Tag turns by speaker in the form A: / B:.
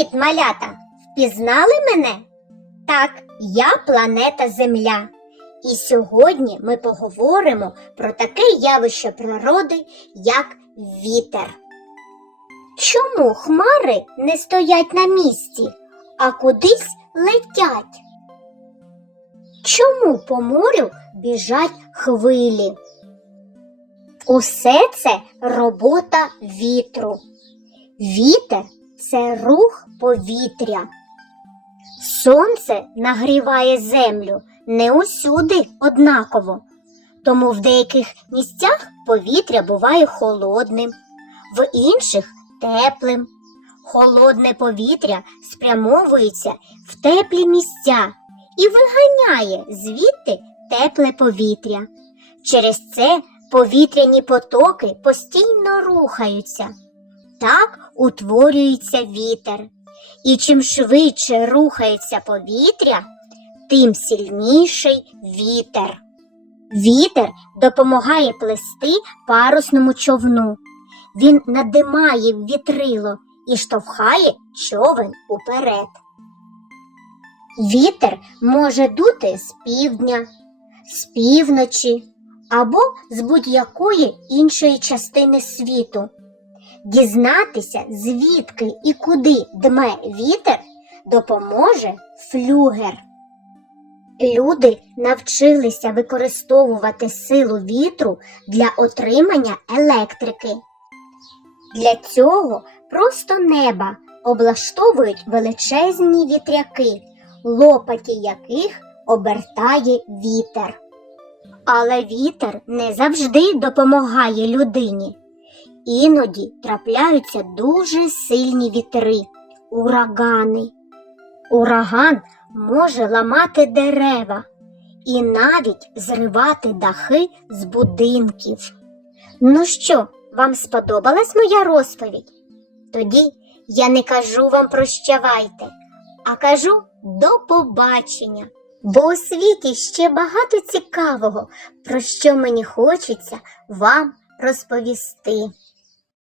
A: Привіт, малята! Впізнали мене? Так, я планета Земля. І сьогодні ми поговоримо про таке явище природи, як вітер. Чому хмари не стоять на місці, а кудись летять? Чому по морю біжать хвилі? Усе це робота вітру. Вітер це рух повітря. Сонце нагріває землю не усюди однаково, тому в деяких місцях повітря буває холодним, в інших теплим. Холодне повітря спрямовується в теплі місця і виганяє звідти тепле повітря. Через це повітряні потоки постійно рухаються. Так утворюється вітер. І чим швидше рухається повітря, тим сильніший вітер. Вітер допомагає плести парусному човну. Він надимає вітрило і штовхає човен уперед. Вітер може дути з півдня, з півночі або з будь-якої іншої частини світу. Дізнатися, звідки і куди дме вітер, допоможе флюгер. Люди навчилися використовувати силу вітру для отримання електрики. Для цього просто неба облаштовують величезні вітряки, лопаті яких обертає вітер. Але вітер не завжди допомагає людині. Іноді трапляються дуже сильні вітри, урагани. Ураган може ламати дерева і навіть зривати дахи з будинків. Ну що, вам сподобалась моя розповідь? Тоді я не кажу вам прощавайте, а кажу до побачення. Бо у світі ще багато цікавого, про що мені хочеться вам розповісти.